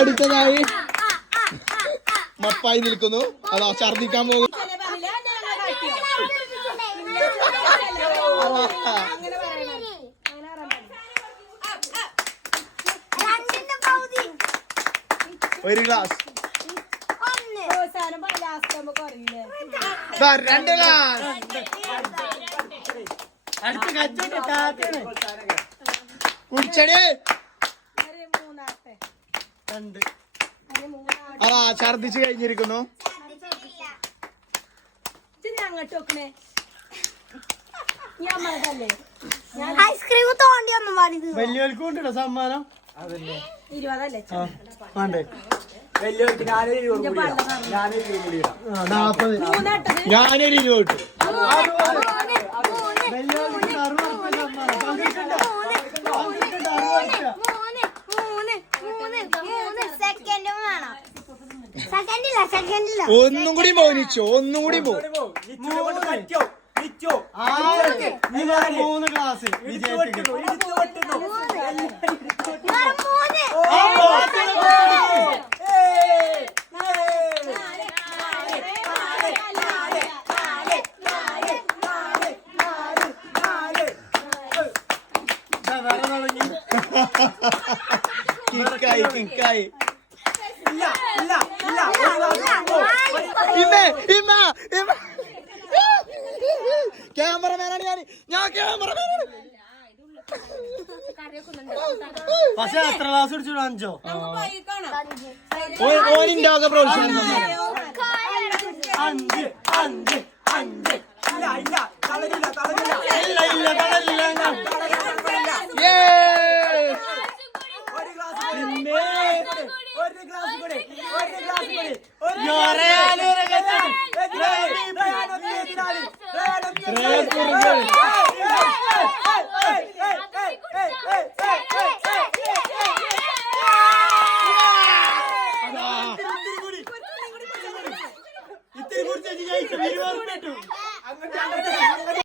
അടുത്തതായി മപ്പായി നിൽക്കുന്നു. അതാ ഛർദിക്കാൻ പോകും. ഒരു ഗ്ലാസ് 2 ഗ്ലാസ്. കുടിച്ചടി. അതാ ഛർദിച്ച് കഴിഞ്ഞിരിക്കുന്നു. ഐസ്ക്രീം തോണ്ടി ഒന്നും പാടിയത് വലിയവർക്ക് കൊണ്ടിട്ടോ സമ്മാനം 20 വേണ്ടേ? 40. ഞാനൊരു 20 ഇട്ടു. ഒന്നും കൂടി മോനിച്ചോ, ഒന്നും കൂടി പോ. 3 ഗ്ലാസ് വിജയിപ്പിക്കും. കിക്കായി. ക്യാമറമാനാണ് ഞാൻ ക്യാമറമാനാണ്. പക്ഷെ എത്ര ക്ലാസ് കുടിച്ചു? 5. ഓനിന്റെ ആകെ പ്രോത്സാഹനം. 5. ഇത്തിരി കുടിച്ചു